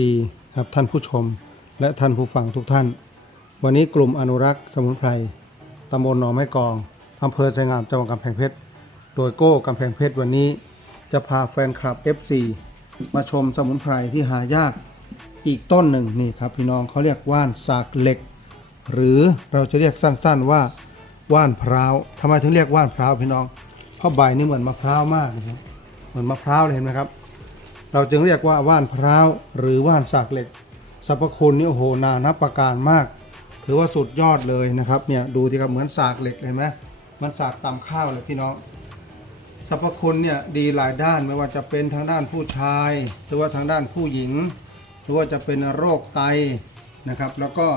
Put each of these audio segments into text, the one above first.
ดีครับท่านผู้ชม และท่านผู้ฟังทุกท่าน วันนี้กลุ่มอนุรักษ์สมุนไพรตำบลหนองไม้กองอำเภอไชยงามจังหวัดกำแพงเพชร โดยโก้กำแพงเพชรวันนี้ จะพาแฟนคลับ FC มาชมสมุนไพรที่หายากอีกต้นหนึ่งนี่ครับพี่น้องเขาเรียกว่านสากเหล็ก หรือเราจะเรียกสั้นๆว่าว่านพร้าวทำไมถึงเรียกว่านพร้าวพี่น้องเพราะใบนี่เหมือนมะพร้าวมากนะครับเหมือนมะพร้าวเลยเห็นไหมครับ เราจึงเรียกว่าว่านพร้าวหรือว่านสากเหล็กสรรพคุณนี่โอ้โหนานับประการมาก ถือว่าสุดยอดเลยนะครับเนี่ยดูสิครับเหมือนสากเหล็กเลยไหมมันสากตำข้าวเลยพี่น้องสรรพคุณเนี่ยดีหลายด้านไม่ว่าจะเป็นทางด้านผู้ชาย หรือว่าทางด้านผู้หญิง หรือว่าจะเป็นโรคไตนะครับ แล้วก็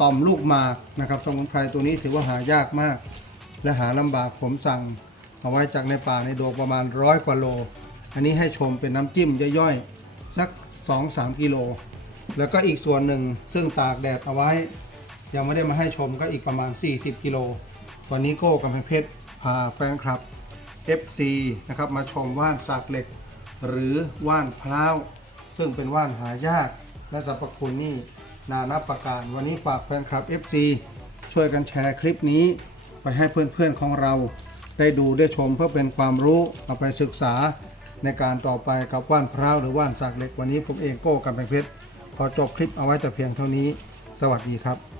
ต่อมลูกหมากนะครับสมุนไพรตัวนี้ถือว่าหายากมาก และหาลำบากผมสั่งเอาไว้จากในป่าในโดประมาณร้อยกว่าโล อันนี้ให้ชมเป็นน้ำจิ้มย่อยๆสัก 2-3 กิโล แล้วก็อีกส่วนหนึ่งซึ่งตากแดดเอาไว้ ยังไม่ได้มาให้ชมก็อีกประมาณ 40 กิโลวันนี้โก้กำแพงเพชรพาแฟนคลับ FC นะครับมาชมว่านสากเหล็ก หรือว่านพร้าวซึ่งเป็นว่านหายากและสรรพคุณนี่นานับประการ วันนี้ฝากแฟนคลับ FC ช่วยกันแชร์คลิปนี้ ไปให้เพื่อนๆของเรา ได้ดูได้ชมเพื่อเป็นความรู้เอาไปศึกษา ในการต่อไปกับว่านพร้าวหรือว่านสากเหล็กวันนี้ผมเองโก้กำแพงเพชรขอจบคลิปเอาไว้แต่เพียงเท่านี้ สวัสดีครับ